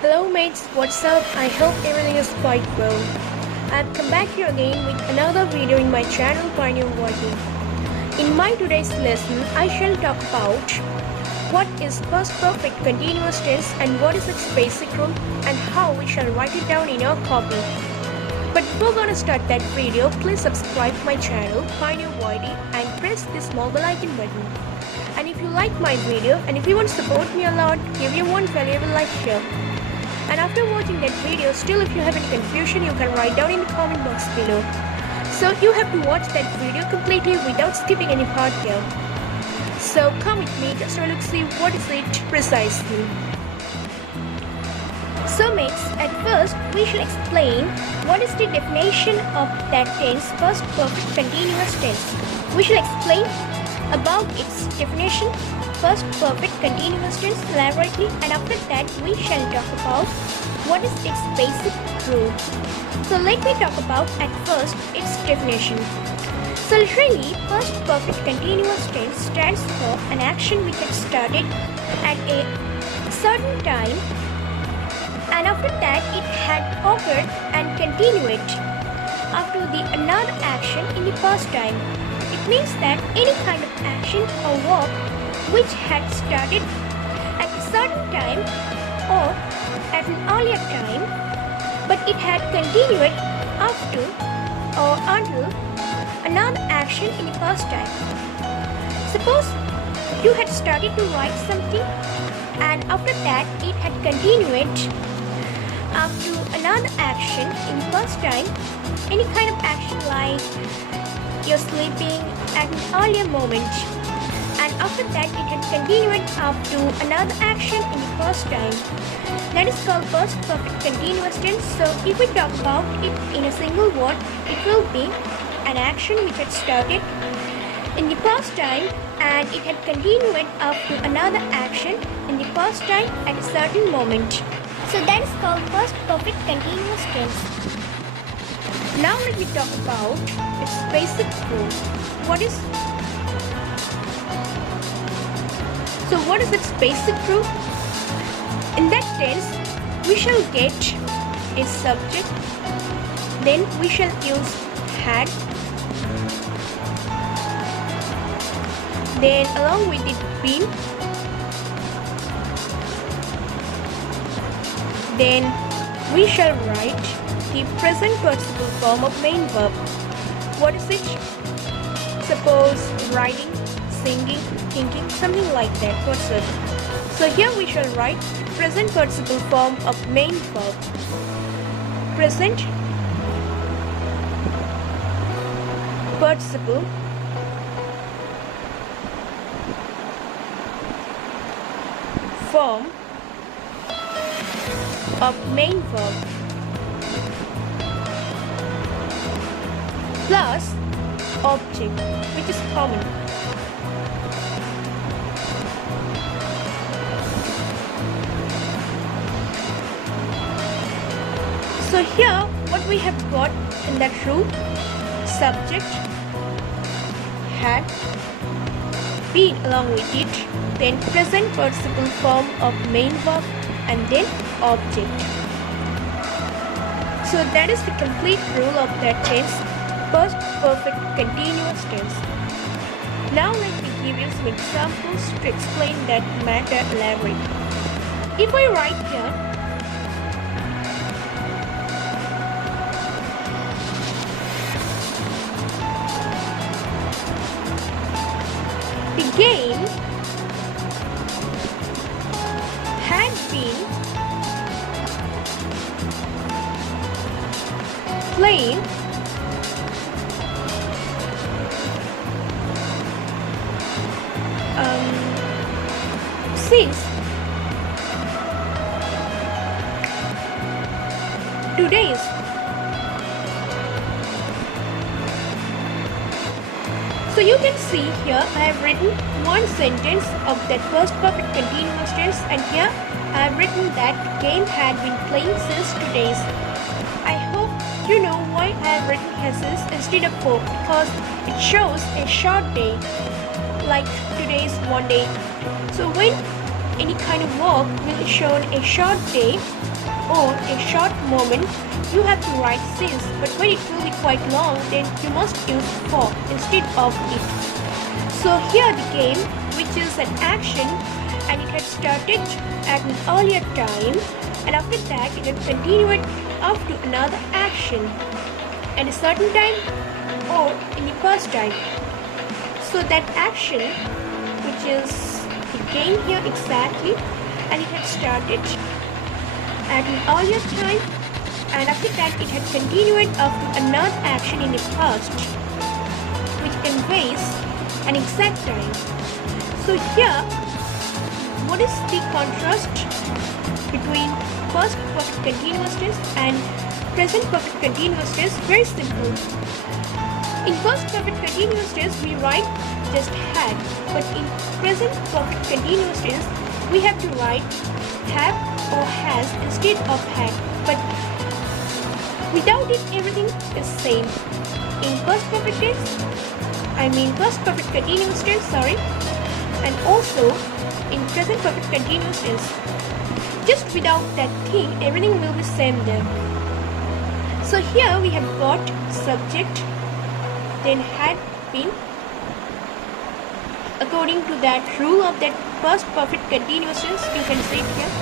Hello mates, what's up? I hope everything is quite well. I've come back here again with another video in my channel PioneerYT. In my today's lesson, I shall talk about what is past perfect continuous tense and what is its basic rule and how we shall write it down in our copy. But before gonna start that video, please subscribe to my channel PioneerYT and press this small bell icon button. And if you like my video and if you want to support me a lot, give me one valuable like here. And after watching that video, still if you have any confusion, you can write down in the comment box below. So you have to watch that video completely without skipping any part here. So come with me just to look see what is it precisely. So mates, at first we shall explain what is the definition of that tense, past perfect continuous tense. We shall explain about its definition, past perfect continuous tense elaborately, and after that we shall talk about what is its basic rule. So let me talk about at first its definition. So literally, past perfect continuous tense stands for an action which had started at a certain time and after that it had occurred and continued after the another action in the past time. It means that any kind of action or work which had started at a certain time or at an earlier time, but it had continued after or until another action in the past time. Suppose you had started to write something and after that it had continued after another action in the past time, any kind of action like you're sleeping at an earlier moment, and after that it had continued up to another action in the past time. That is called past perfect continuous tense. So if we talk about it in a single word, it will be an action which had started in the past time and it had continued up to another action in the past time at a certain moment. So that is called past perfect continuous tense. Now let me talk about its basic rule. What is its basic rule? In that tense, we shall get a subject, then we shall use had, then along with it been, then we shall write the present participle form of main verb. What is it? Suppose writing, singing, thinking, something like that. What's it? So here we shall write present participle form of main verb. Present participle form of main verb plus object which is common. So here what we have got in that rule: subject, had, been along with it, then present participle form of main verb and then object. So that is the complete rule of that tense, past perfect continuous tense. Now let me give you some examples to explain that matter elaborately. If I write here, the game had been played since 2 days. So you can see here I have written one sentence of that past perfect continuous tense, and here I have written that the game had been playing since 2 days. I hope you know why I have written since instead of 4, because it shows a short day, like today's 1 day. So when any kind of work will show a short day or a short moment, you have to write since, but when it will be quite long, then you must use for instead of if. So here the game, which is an action, and it had started at an earlier time, and after that it had continued up to another action at a certain time or in the first time. So that action, which is the game here exactly, and it had started at an earlier time, and after that it had continued up to another action in the past, which conveys an exact time. So here, what is the contrast between past perfect continuous tense and present perfect continuous tense? Very simple. In past perfect continuous tense, we write just had, but in present perfect continuous tense, we have to write have or has instead of had. But without it, everything is same. In past perfect tense, past perfect continuous tense, and also in present perfect continuous tense. Just without that thing, everything will be same there. So here we have got subject, then had been, according to that rule of that past perfect continuous tense, you can say it here.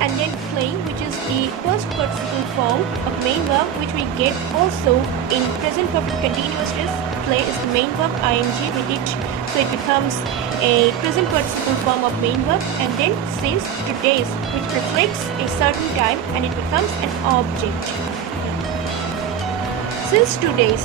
And then playing, which is the past participle form of main verb, which we get also in present perfect continuous tense. Play is the main verb ing with it, so it becomes a present participle form of main verb. And then since today's, which reflects a certain time, and it becomes an object. Since today's.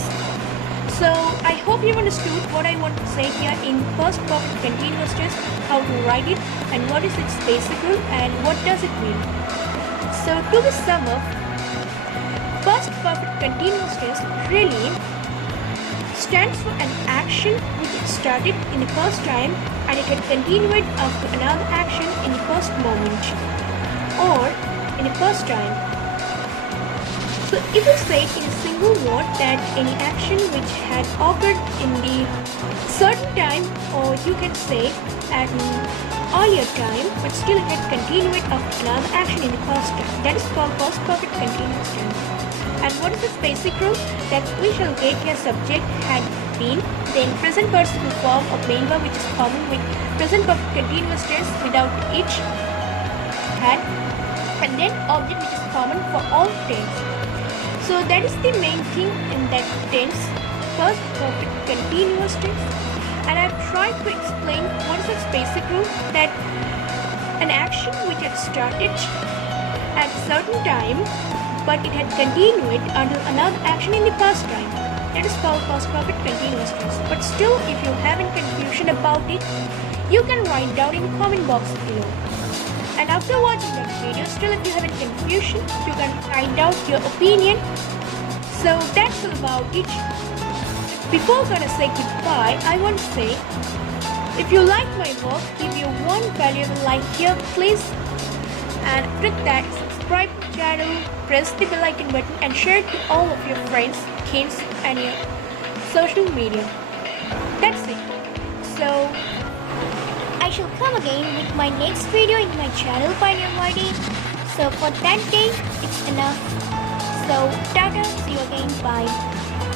So I hope you understood what I want to say here in past perfect continuous tense, how to write it, and what is its basic rule, and what does it mean. So to the sum up, past perfect continuous tense really stands for an action which it started in the first time, and it had continued up to another action in the first moment or in the first time. So if you say in a single word that any action which had occurred in the certain time, or you can say at an earlier time, but still it had continued up to another action in the first time, that is called past perfect continuous tense. And what is its basic rule? That we shall get here subject had been, then present participle form of main verb, which is common with present perfect continuous tense without each had, and then object, which is common for all tense. So that is the main thing in that tense, past perfect continuous tense. And I've tried to explain what is its basic rule, that an action which had started at a certain time, but it had continued until another action in the past time. That is called past perfect continuous tense. But still, if you have any confusion about it, you can write down in the comment box below. And after watching that video, still if you have any confusion, you can write out your opinion. So that's all about it. Before I'm gonna say goodbye, I want to say, if you like my work, give you one valuable like here please, and click that subscribe channel, press the bell icon button, and share it to all of your friends, kids, and your social media. That's it. So I shall come again with my next video in my channel PioneerYT. So for that day, it's enough. So tata, see you again, bye.